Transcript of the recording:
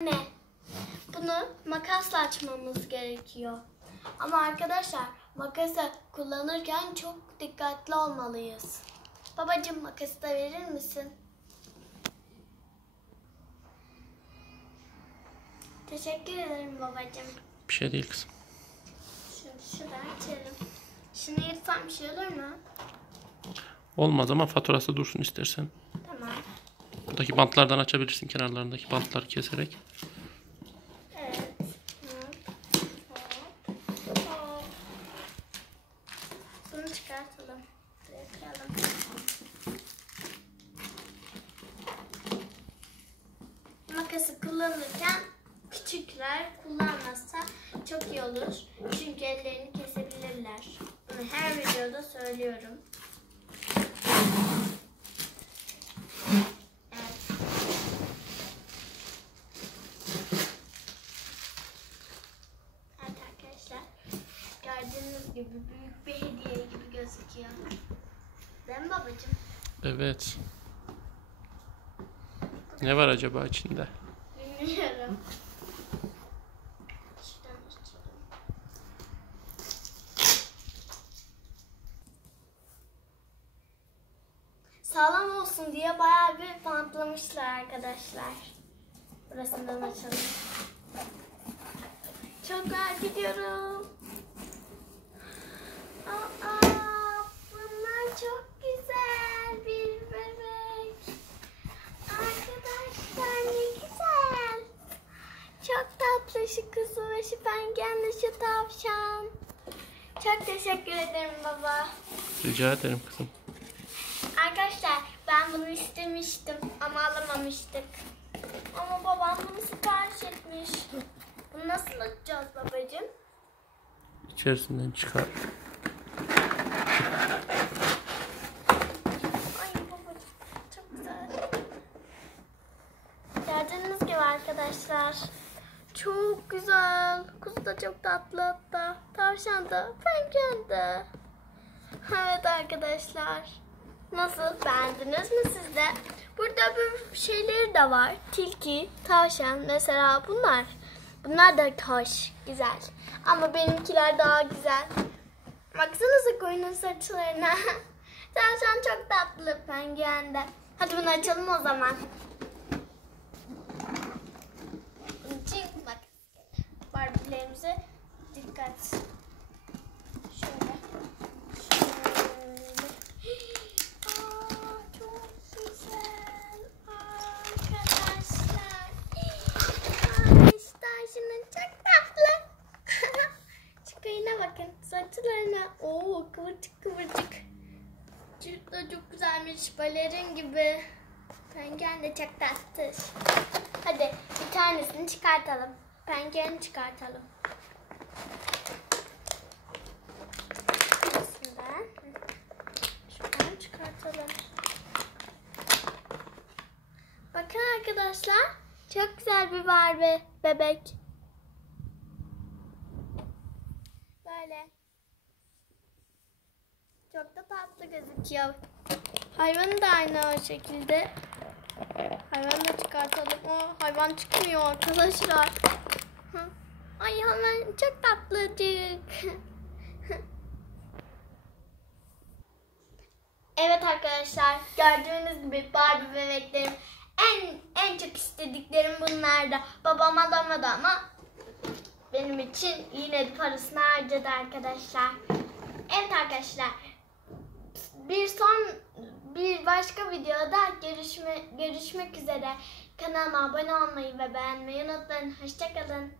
Ne? Bunu makasla açmamız gerekiyor. Ama arkadaşlar makası kullanırken çok dikkatli olmalıyız. Babacığım makası da verir misin? Teşekkür ederim babacığım. Bir şey değil kızım. Şuradan açalım. Şunu yırtsam bir şey olur mu? Olmaz ama faturası dursun istersen. Tamam. Buradaki bantlardan açabilirsin, kenarlarındaki bantları keserek. Evet. Hop. Bunu çıkartalım. Bırakalım. Makası kullanırken küçükler kullanmazsa çok iyi olur. Çünkü ellerini kesebilirler. Bunu her videoda söylüyorum. Evet arkadaşlar, gördüğünüz gibi büyük bir hediye gibi gözüküyor. Değil mi babacığım? Evet. Ne var acaba içinde? Bilmiyorum. Şuradan açalım. Sağlam olsun diye bayağı bir bantlamışlar arkadaşlar. Burasından açalım. Çok merak ediyorum. Aa, bunlar çok güzel bir bebek. Arkadaşlar ne güzel. Çok tatlı şu kuzu ve şu penguenle şu tavşan. Çok teşekkür ederim baba. Rica ederim kızım. Arkadaşlar ben bunu istemiştim ama alamamıştık. Ama babam bunu sipariş etmiş. Bunu nasıl açacağız babacığım? İçerisinden çıkar. Ay babacığım çok güzel. Gördüğünüz gibi arkadaşlar. Çok güzel. Kuzu da çok tatlı hatta. Tavşan da, penguen de. Evet arkadaşlar. Nasıl, beğendiniz mi siz de? Burada bir şeyleri de var. Tilki, tavşan mesela bunlar. Bunlar da hoş, güzel. Ama benimkiler daha güzel. Baksanıza koyunun saçlarına. Tavşan çok tatlı, penguen de. Hadi bunu açalım o zaman. Bunun için bak. Barbie'lerimize dikkat. Şöyle. Çok güzel arkadaşlar. Şunun çok tatlı. Şu kıyına bakın. Saçlarına. Oo, kıvırcık kıvırcık. Çocuk da çok güzelmiş. Balerin gibi. Penguen de çok tatlı. Hadi bir tanesini çıkartalım. Pengueni çıkartalım. Şuradan çıkartalım. Bakın arkadaşlar. Çok güzel bir Barbie bebek. Böyle. Çok da tatlı gözüküyor. Hayvanı da aynı o şekilde. Hayvanı da çıkartalım. O hayvan çıkmıyor arkadaşlar. Ay hayvan çok tatlıcık. Evet arkadaşlar, gördüğünüz gibi Barbie bebeklerim en çok istediklerim bunlardı. Babam alamadı ama benim için yine de parasını harcadı arkadaşlar. Evet arkadaşlar, bir başka videoda görüşmek üzere. Kanalıma abone olmayı ve beğenmeyi unutmayın. Hoşça kalın.